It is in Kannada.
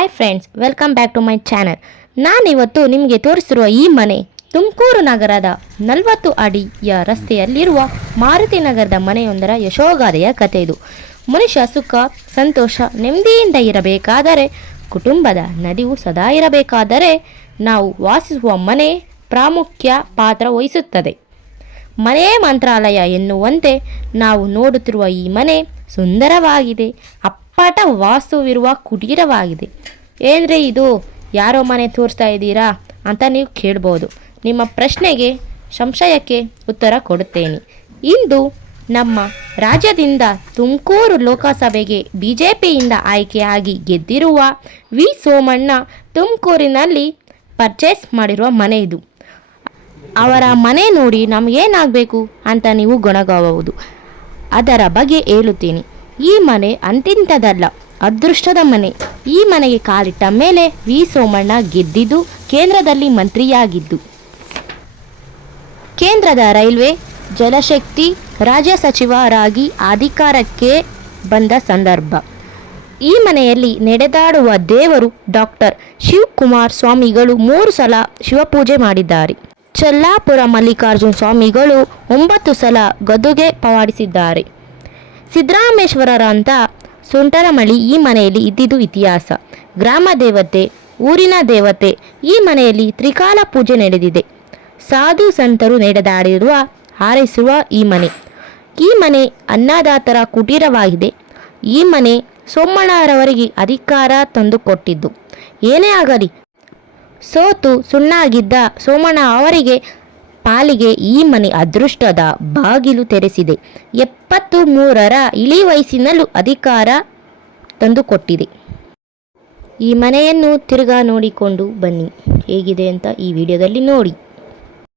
Hi friends, welcome back to my channel. ನಾನಿವತ್ತು ನಿಮಗೆ ತೋರಿಸಿರುವ ಈ ಮನೆ ತುಮಕೂರು ನಗರದ 40 ಅಡಿಯ ರಸ್ತೆಯಲ್ಲಿರುವ ಮಾರುತಿ ನಗರದ ಮನೆಯೊಂದರ ಯಶೋಗಾಥೆಯ ಕಥೆ ಇದು. ಮನುಷ್ಯ ಸುಖ, ಸಂತೋಷ, ನೆಮ್ಮದಿಯಿಂದ ಇರಬೇಕಾದರೆ, ಕುಟುಂಬದ ನದಿವು ಸದಾ ಇರಬೇಕಾದರೆ ನಾವು ವಾಸಿಸುವ ಮನೆ ಪ್ರಾಮುಖ್ಯ ಪಾತ್ರ ವಹಿಸುತ್ತದೆ. ಮನೆಯೇ ಮಂತ್ರಾಲಯ ಎನ್ನುವಂತೆ ನಾವು ನೋಡುತ್ತಿರುವ ಈ ಮನೆ ಸುಂದರವಾಗಿದೆ. ಅಪ್ಪಟ ವಾಸ್ತುವಿರುವ ಕುಟೀರವಾಗಿದೆ. ಏನ್ರಿ ಇದು, ಯಾರೋ ಮನೆ ತೋರಿಸ್ತಾ ಇದ್ದೀರಾ ಅಂತ ನೀವು ಕೇಳ್ಬೋದು. ನಿಮ್ಮ ಪ್ರಶ್ನೆಗೆ, ಸಂಶಯಕ್ಕೆ ಉತ್ತರ ಕೊಡುತ್ತೇನೆ. ಇಂದು ನಮ್ಮ ರಾಜ್ಯದಿಂದ ತುಮಕೂರು ಲೋಕಸಭೆಗೆ BJPಯಿಂದ ಆಯ್ಕೆಯಾಗಿ ಗೆದ್ದಿರುವ ವಿ ಸೋಮಣ್ಣ ತುಮಕೂರಿನಲ್ಲಿ ಪರ್ಚೇಸ್ ಮಾಡಿರುವ ಮನೆ ಇದು. ಅವರ ಮನೆ ನೋಡಿ ನಮಗೇನಾಗಬೇಕು ಅಂತ ನೀವು ಗೊಣಗಬಹುದು. ಅದರ ಬಗ್ಗೆ ಹೇಳುತ್ತೀನಿ. ಈ ಮನೆ ಅಂತಿಂತದಲ್ಲ, ಅದೃಷ್ಟದ ಮನೆ. ಈ ಮನೆಗೆ ಕಾಲಿಟ್ಟ ಮೇಲೆ ವಿ ಸೋಮಣ್ಣ ಗೆದ್ದಿದ್ದು ಕೇಂದ್ರದಲ್ಲಿ ಮಂತ್ರಿಯಾಗಿದ್ದು, ಕೇಂದ್ರದ ರೈಲ್ವೆ, ಜಲಶಕ್ತಿ ರಾಜ್ಯ ಸಚಿವರಾಗಿ ಅಧಿಕಾರಕ್ಕೆ ಬಂದ ಸಂದರ್ಭ. ಈ ಮನೆಯಲ್ಲಿ ನಡೆದಾಡುವ ದೇವರು ಡಾಕ್ಟರ್ ಶಿವಕುಮಾರ ಸ್ವಾಮಿಗಳು 3 ಸಲ ಶಿವಪೂಜೆ ಮಾಡಿದ್ದಾರೆ. ಚೆಲ್ಲಾಪುರ ಮಲ್ಲಿಕಾರ್ಜುನ ಸ್ವಾಮಿಗಳು 9 ಸಲ ಗದ್ದುಗೆ ಪವಾಡಿಸಿದ್ದಾರೆ. ಸಿದ್ದರಾಮೇಶ್ವರರಂಥ ಸುಂಟರಮಳಿ ಈ ಮನೆಯಲ್ಲಿ ಇದ್ದಿದ್ದು ಇತಿಹಾಸ. ಗ್ರಾಮ ದೇವತೆ, ಊರಿನ ದೇವತೆ, ಈ ಮನೆಯಲ್ಲಿ ತ್ರಿಕಾಲ ಪೂಜೆ ನಡೆದಿದೆ. ಸಾಧು ಸಂತರು ನಡೆದಾಡಿರುವ ಹಾರೈಸುವ ಈ ಮನೆ ಅನ್ನದಾತರ ಕುಟೀರವಾಗಿದೆ. ಈ ಮನೆ ಸೋಮಣ್ಣರವರಿಗೆ ಅಧಿಕಾರ ತಂದುಕೊಟ್ಟಿದ್ದು. ಏನೇ ಆಗಲಿ, ಸೋತು ಸುಣ್ಣಾಗಿದ್ದ ಸೋಮಣ್ಣ ಅವರಿಗೆ ಪಾಲಿಗೆ ಈ ಮನೆ ಅದೃಷ್ಟದ ಬಾಗಿಲು ತೆರೆಸಿದೆ. 73ರ ಇಳಿ ವಯಸ್ಸಿನಲ್ಲೂ ಅಧಿಕಾರ ತಂದುಕೊಟ್ಟಿದೆ. ಈ ಮನೆಯನ್ನು ತಿರುಗಾ ನೋಡಿಕೊಂಡು ಬನ್ನಿ, ಹೇಗಿದೆ ಅಂತ ಈ ವಿಡಿಯೋದಲ್ಲಿ ನೋಡಿ.